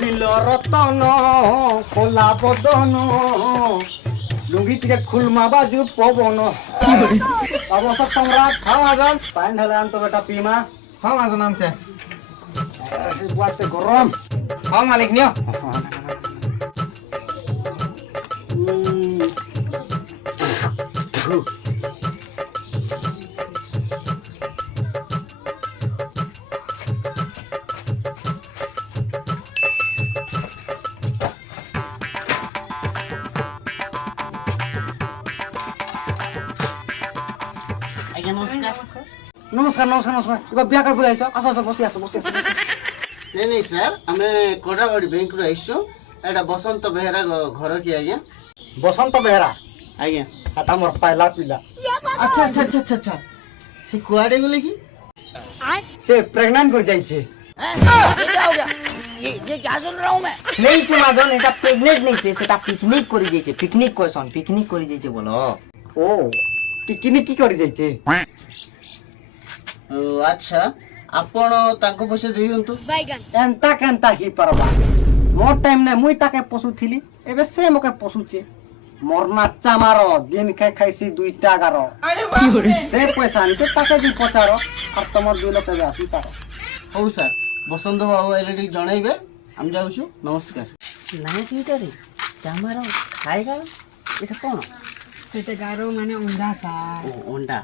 নীল রতন খোলা বদন লুঙ্গি থেকে খুলমা বাজু পবন অবসর সম্রাট খাওয়া যান পাইন ঢালে আনতো বেটা পিমা हाँ माजन आमचे বুয়াতে গরম हाँ मालिक नियो আজ্ঞা নমস্কার নমস্কার নমস্কার নমস্কার এবার বিয়া কার বলে আইছো আসো আসো বসি আসো বসি আসো नहीं नहीं सर आम कोडाबाड़ी बैंक रु आईसु एटा बसंत बेहरा घर की आज्ञा বসন্ত বেহরা आज्ञा হাটা মোর পাইলা পিলা अच्छा अच्छा अच्छा अच्छा अच्छा से कुआडे गले की সে প্রেগন্যান্ট করে যাইছে नहीं से माजन এটা প্রেগনেন্ট नहीं से সেটা পিকনিক করে যাইছে পিকনিক কইছন পিকনিক করে যাইছে বলো ও পিকনিক কি করে যাইছে ओ अच्छा आपण ताको पैसे देयंतु এন্তা কেন্তা কি পারবা মোর টাইম নাই মুই তাকে পশুথিলি এবে সে মোকে পশুছে মোর নাচা মার দিন খাই খাইছি 2 টাকার সে পয়সা আনছে তাকে দি পচার আর তোমার 2 লোক এবে আসি পার हो सर बसंत बाबू आइले ठीक जणाइबे हम जाउछु नमस्कार নাই কি করে জামার খাইগা এটা কোন সেটা গারো মানে উন্ডা সা ओ अंडा